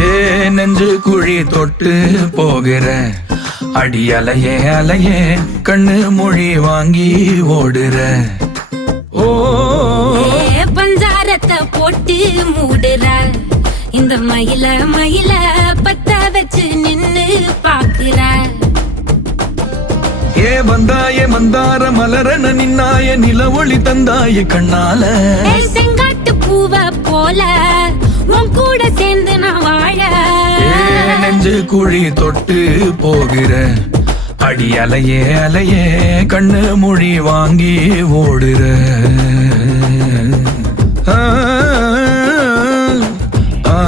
ஏ நெஞ்சு குழி தொட்டு போகிற அடி அலையே அலையே கண்ணு மொழி வாங்கி ஓடுற. ஓ பஞ்சாரத்தை போட்டு மூடுற இந்த மயில மயில பத்த வச்சு நின்னு பாக்குற. ஏ வந்தாய மந்தார மலரன நின்னாய நில ஒளி தந்தாய கண்ணால. செங்காட்டு பூவ போல உன் கூட சேர்ந்து நான் வாழ. நெஞ்சு குழி தொட்டு போகிற அடி அலையே அலையே கண்ணு மொழி வாங்கி ஓடுற. ஆ ஆ